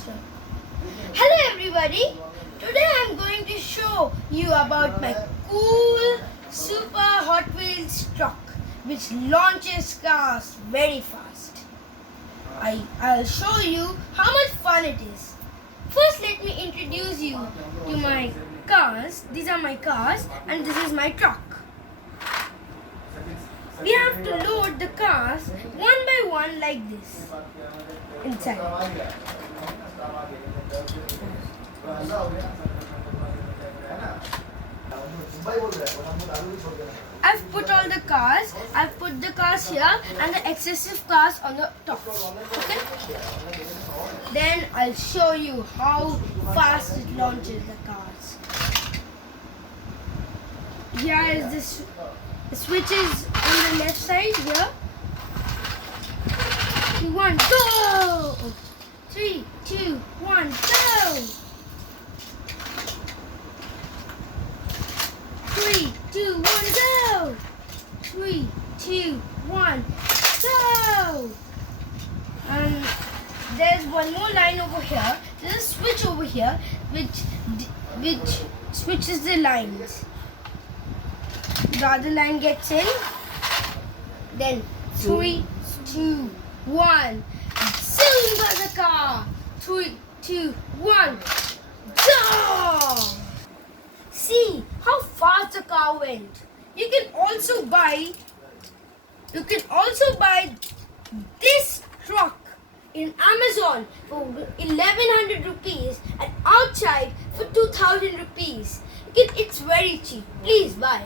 faster. Hello everybody. Today I'm going to show you about my cool super Hot Wheels truck which launches cars very fast. I'll show you how much fun it is. First let me introduce you to my cars. These are my cars and this is my truck. We have to load the cars one by one like this inside. I've put all the cars. I've put the cars here and the excessive cars on the top. Okay? Then I'll show you how fast it launches the cars. Here is this. The switch is on the left side here. 2, 1, go! 3, 2, 1, go! 3, 2, 1, go! 3, 2, 1, go! And there's one more line over here. There's a switch over here which switches the lines. The other line gets in. Then 3, 2, 1. Zoom goes the car. 3, 2, 1. Go! See how fast the car went. You can also buy this truck in Amazon for 1100 rupees and outside for 2000 rupees. It's very cheap. Please buy.